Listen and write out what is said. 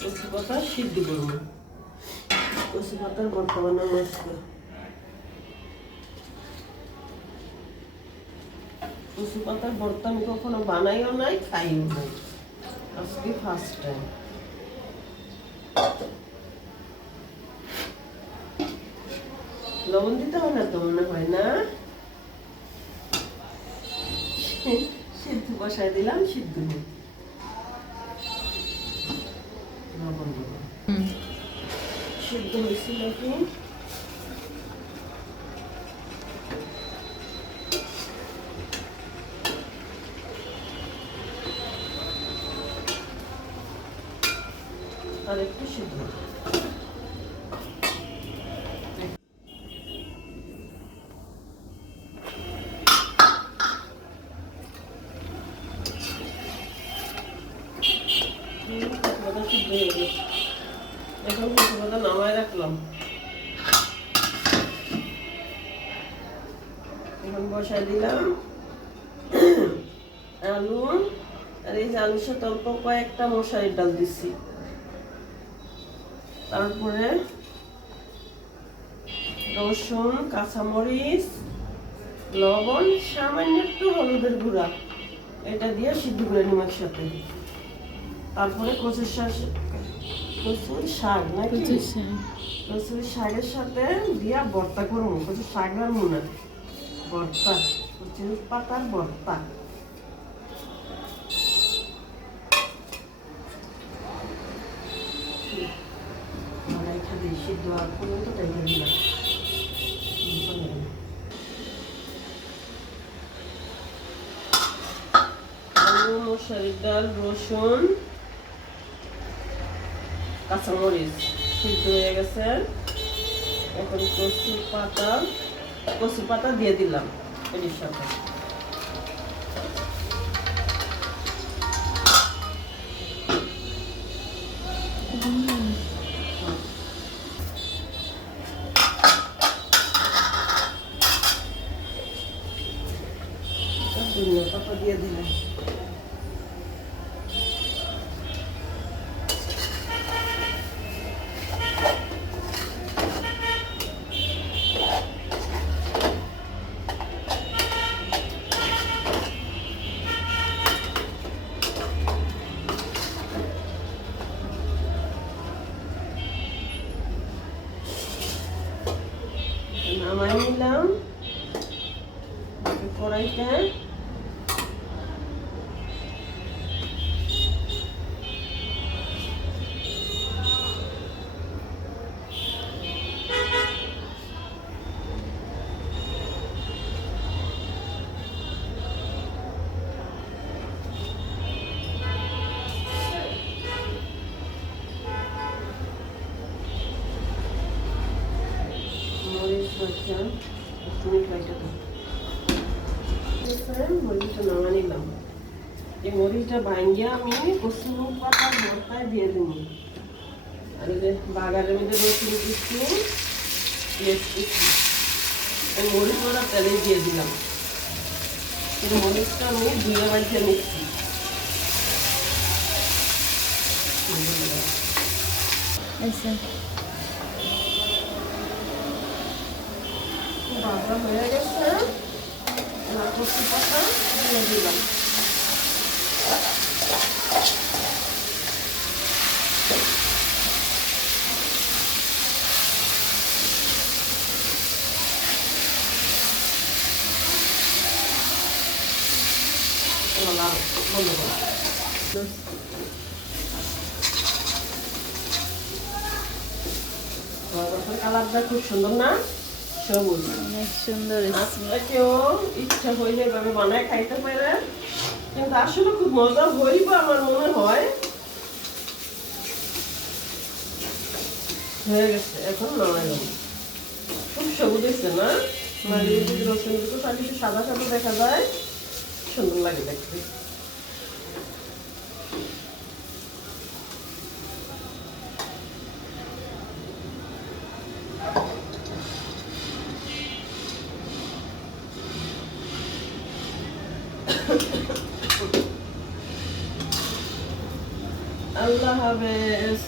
কচু পাতা সিদ্ধ করবো। কচু পাতার ভর্তা বানানো আজকে। কচু পাতার ভর্তা আমি কখনো বানাইও নাই, খাইও নাই, আজকে ফার্স্ট টাইম। লবণ দিতে হয় না তো মনে হয় না? সিদ্ধ বসায় দিলাম, সিদ্ধ নেই, লবণ দিব। সিদ্ধ হয়েছিল নাকি? আর একটু সিদ্ধ সিদ্ধ হয়ে গেছে। এখন কচু পাতা নামায় রাখলাম। এখন বসাই দিলাম আলু, আর এই যে আলুর সাথে অল্প কয়েকটা মশারির ডাল দিচ্ছি। তারপরে রসুন, কাঁচামরিচ, লবণ, সামান্য একটু হলুদের গুঁড়া, এটা দিয়ে সিদ্ধ করে নিম একসাথে। তারপরে কচুর শাক নাকি, কচুর শাকের সাথে দিয়া ভর্তা করবো। কচুর শাক রাখবো না, ভর্তা, কচুর পাতার ভর্তা। সিদ্ধ আর পর্যন্ত রেখে দিলাম। আলু, মশারির ডাল, রসুন, কাঁচামরিচ সিদ্ধ হয়ে গেছে। এখন কচু পাতা দিয়ে দিলাম এর সাথে। ধনিয়া পাতা দিয়ে দিলাম। নামাই নিলাম কড়াইটা। মরিচটা নামা নিলাম। এই মরিচটা ভাঙ্গিয়ে আমি কচু পাতার ভর্তায় দিয়ে দেবো। আর এই যে বাগানের মধ্যে রসুন কুচি, পেঁয়াজ কুচি, এই মরিচ ওরা তেলে দিয়ে দিলাম। এই মরিচটা আমি ধুয়ে বাড়িতে নিচ্ছি। ভাজা হয়ে গেছে, কচু পাতা দিয়ে দিলাম। কালারটা খুব সুন্দর না? সবুজ, অনেক সুন্দর। কেউ ইচ্ছা হইলে এভাবে বানায় খাইতে পারে, কিন্তু আসলে খুব মজা হইব আমার মনে হয়। হয়ে গেছে, এখন নামাইলাম। খুব সবুজ হয়েছে না? রসুন দুটো সাদা সাদা দেখা যায়, সুন্দর লাগে দেখতে। আল্লাহ হাফেজ।